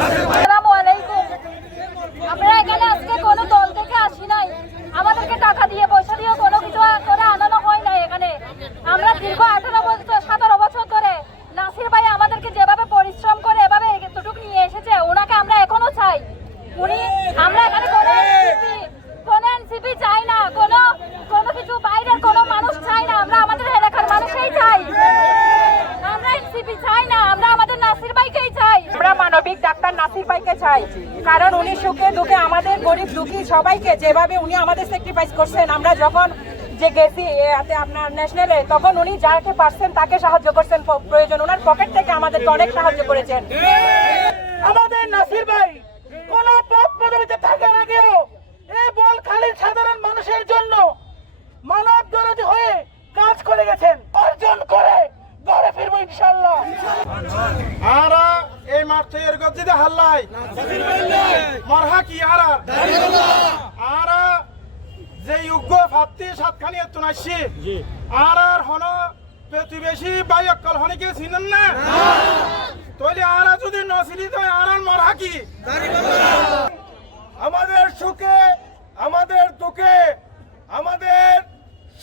আসসালামু আলাইকুম। আমরা এখানে আজকে কোনো দল থেকে আসি নাই, আমাদেরকে টাকা দিয়ে পয়সা দিয়ে কোনো কিছু করে আনানো হয় নাই। এখানে আমরা দীর্ঘ 17 বছর ধরে নাসির ভাই আমাদেরকে যেভাবে পরিশ্রম করে এভাবে এতটুকু নিয়ে এসেছে, ওনাকে আমরা এখনো চাই। আমরা এখানে কোনো এনসিপি চাই না, কোনো কিছু বাইরের কোনো মানুষ চাই না, আমরা আমাদের এলাকার মানুষকেই চাই। আমরা এনসিপি চাই না, আমরা আমাদের নাসির ভাইকেই চাই। আমরা মানবিক ডাক্তার নাসির ভাইকে চাই, কারণ উনি সুখে দুঃখে আমাদের গরিব দুঃখী সবাইকে যেভাবে উনি আমাদের স্যাক্রিফাইস করছেন। আমরা যখন যে গেছি আপনার ন্যাশনালে, তখন উনি যাকে পারছেন তাকে সাহায্য করছেন, প্রয়োজন ওনার পকেট থেকে আমাদেরকে অনেক সাহায্য করেছেন। আমাদের নাসির ভাই কোন পদ পদবিতে থাকার আগেও এই বলখালীর সাধারণ মানুষের জন্য মানব দরদি হয়ে কাজ করে গেছেন, অর্জন করে ঘরে ফিরবো ইনশাআল্লাহ। আরা এই মাঠ থেকে এরকম যদি হাল্লাই মরহা কি আরা যে যোগ্য ভাবতি সাতখানি এত নাসি আর হন প্রতিবেশী বাইকল হনিকে চিনেন না, তাহলে আরা যদি নসিলি তো আর মরহা কি? আমাদের সুখে আমাদের দুঃখে আমাদের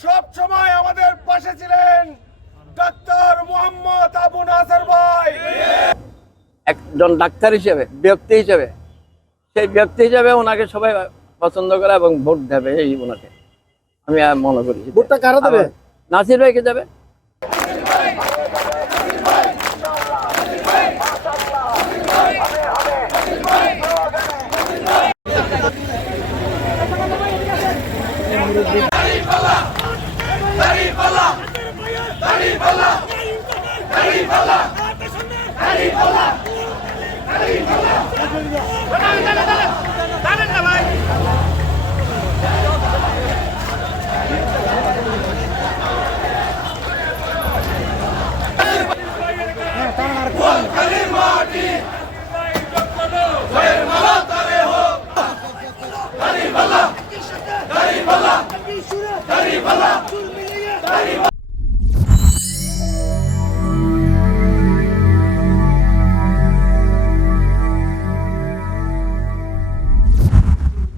সব সময় আমাদের পাশে ছিলেন ডাক্তার মোহাম্মদ আবু নাসের ভাই। একজন ডাক্তার হিসেবে, ব্যক্তি হিসেবে, সেই ব্যক্তি হিসেবে ওনাকে সবাই পছন্দ করে এবং ভোট দেবে। এই ওনাকে আমি মনে করি। ভোটটা কারা দেবে? নাসির ভাইকে দেবে। দাঁড়িয়ে